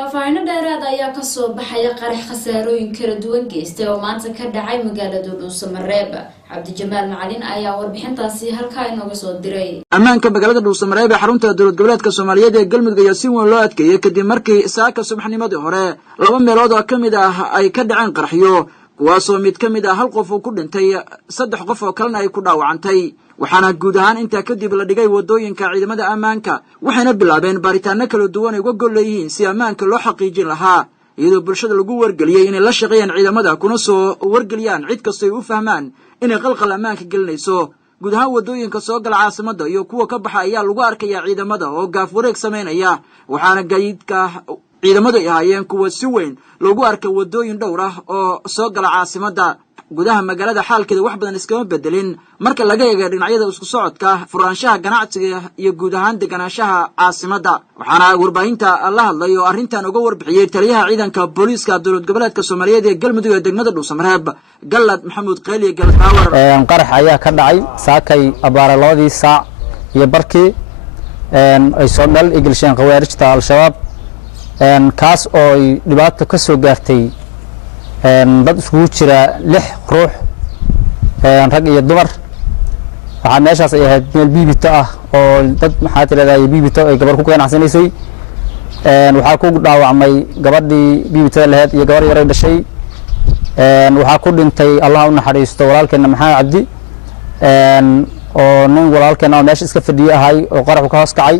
faahfaahin dheeraad ayaa ka soo baxaya qarax khasaarooyin kala duwan geystay oo maanta ka dhacay magaalada Dhuusamareeb. Cabdi Jamaal Macalin ayaa warbixintaasi halka inooga soo diray. Ammaanka magaalada Dhuusamareeb ee xarunta dowlad goboleedka Soomaaliyeed ee Galmudug ayaa si weyn loo adkeeyay kadib markii saaka subaxnimadii hore laba meelood oo kamid ah ay ka dhaceen qaraxyo kuwaasoo mid kamid ah hal qof uu ku dhintay saddex qof oo kalena ay ku dhaawacantay. waxaana guud ahaan inta kadib la dhigay wadooyinka ciidamada ammaanka waxayna bilaabeen baaritaano kala duwan ay uga gol leeyihiin si ammaanka loo xaqiijin lahaa iyadoo bulshada lagu wargeliyay inay la shaqeeyaan ciidamada kuna soo wargeliyaan cid kasta ay u fahmaan inay qalqal ammaanka gelinayso. guud ahaan wadooyinka soo gala caasimada iyo kuwa ka baxa ayaa lagu arkayaa ciidamada oo gaaf wareeg sameynaya waxaana gaadiidka ciidamadu ay ahaayeen kuwa si weyn loogu arkay wadooyin dhowr ah oo soo gala caasimada. gudaha magaalada xaalkeeda wax badan iskama bedelin marka laga eego dhinacyada isku socodka furaanshaha ganacsiga iyo guud ahaan deganaanshaha caasimada. waxaana warbaahinta la hadlay oo arrintan uga warbixiyay taliyaha ciidanka booliiska dowlad goboleedka Soomaaliyeed ee Galmudug ee degmada Dhuusamareeb Galad Maxamuud Qayli Galad Power. qarax ayaa ka dhacay saakay abaaraladii saac iyo barkii ay soo dhal igilsheen khawaarijta al-shabaab kaas oo dhibaato ka soo gaartay dad iskugu jira 6 ruux rag iyo dumar. waxaa meeshaas ay ahayd meel biibito ah oo dad maxaa tiraaday biibito ay gabar ku qeynacsaneysay. waxaa ku dhaawacmay gabadhii biibitada lahayd iyo gabar yar ay dhashay. waxaa ku dhintay Allah u naxariisto walaalkeena Maxamed Cabdi oo nin walaalkeena oo meesha iska fadhiyo ahay oo qarax ka hoos kacay.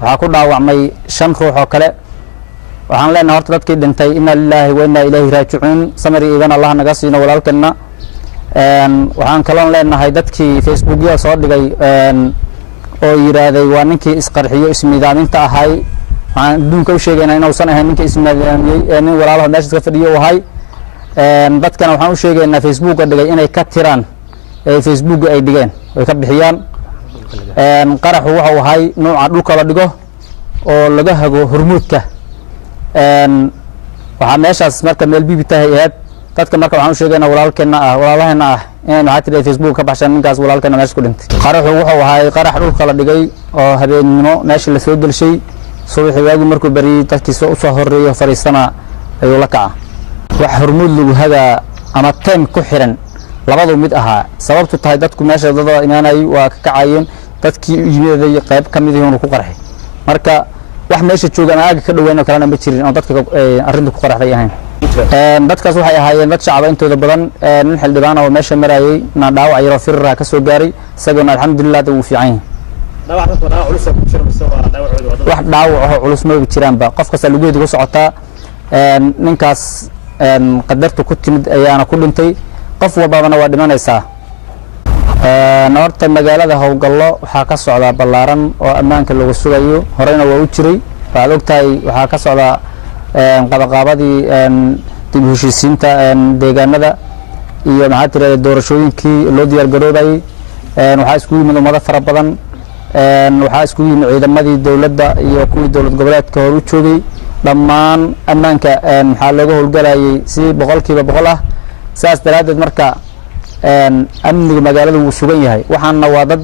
waxaa ku dhaawacmay 5 ruux oo kale. waxaan leenahay horta dadkii dhintay inna lillahi wa inna ilayhi raaji'uun samari idan Allah naga siino walaalkeena. waxaan kaloo leenahay dadkii Facebook-yada soo dhigay oo yiraaday waa ninkii isqarxiyo ismiidaaminta ahay waxaan adduunka u sheegaynaa inuusan ahayn ninkii ismiidaamiyay nin walaalaha meesha iska fadhiyo ahay. dadkana waxaan u sheegaynaa Facebook-ga dhigay inay ka tiraan Facebook-ga ay dhigeen way ka bixiyaan. qaraxu wuxuu ahay nooca dhulka la dhigo oo laga hago hormuudka. waxaa meeshaas marka meel biibitahay ahayd dadka marka waxaan u sheegaynaa walaalaheena ah inay maxaa tiray Facebook ka baxshaan ninkaas walaalkeena meesha ku dhintay. qaraxu wuxuu ahay qarax dhulka la dhigay oo habeenimo meesha la soo gelshay subaxii waagi markuu bariyay dadkiisa u soo horeeyo fariisana ayuu la kaca. wax hormuud lagu hagaa ama team ku xiran labadu mid ahaa sababtu tahay dadku meesha dad imaanay waa ka kacayeen dadkii yimaaday qayb kamid ah ku qarxay marka wax meesha joogan aaga ka dhaweyn oo kalena ma jirin oo dadka arrintu ku qaraxday ahayn. dadkaas waxay ahaayeen dad shacab intooda badan nin xildhibaan oo meesha marayay na dhaawac yar oo firir ka soo gaaray isaguna alxamdulillah uu fiican yahay. wax dhaawac oo culus ma jiraan ba qof kasta lugeedu ku socotaa. ninkaas qadartu ku timid ayaana ku dhintay qof walbana waa dhimanaysaa. horta magaalada howlgallo waxaa ka socda ballaaran oo ammaanka lagu sugayo horeyna waa u jiray waxaad ogtahay waxaa ka socda qabaqaabadii dib u heshiisiinta deegaanada iyo maxaa tirada doorashooyinkii loo diyaar garoobayay. waxaa isku yimid ummado fara badan waxaa isku yimid ciidamadii dowladda iyo kuwii dowlad goboleedka hor u joogay dhammaan ammaanka maxaa looga howlgalayay si 100% ah. saas daraadeed marka amniga magaalada uu sugan yahay waxaana waa dad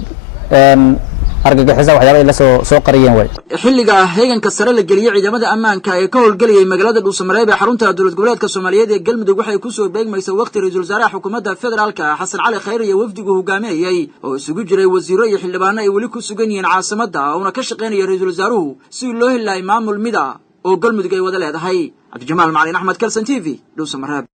argagixisa waxyaabo ay la soo qariyeen way. xilliga heeganka sare la geliyay ciidamada ammaanka ee ka howlgaliyay magaalada Dhuusamareeb ee xarunta dowlad goboleedka Soomaaliyeed ee Galmudug waxay ku soo beegmaysaa waqti ra'iisul wasaaraha xukuumadda federaalka Xasan Cali Khayre iyo wafdigu hogaaminayay oo isugu jiray wasiiro iyo xildhibaano ay wali ku sugan yihiin caasimada oo ka shaqeynaya ra'iisul wasaaruhu si loo helay maamul mida oo Galmudug ay wada leedahay. Cabdi Jamaal Macalin Ahmed Kalsan TV Dhuusamareeb.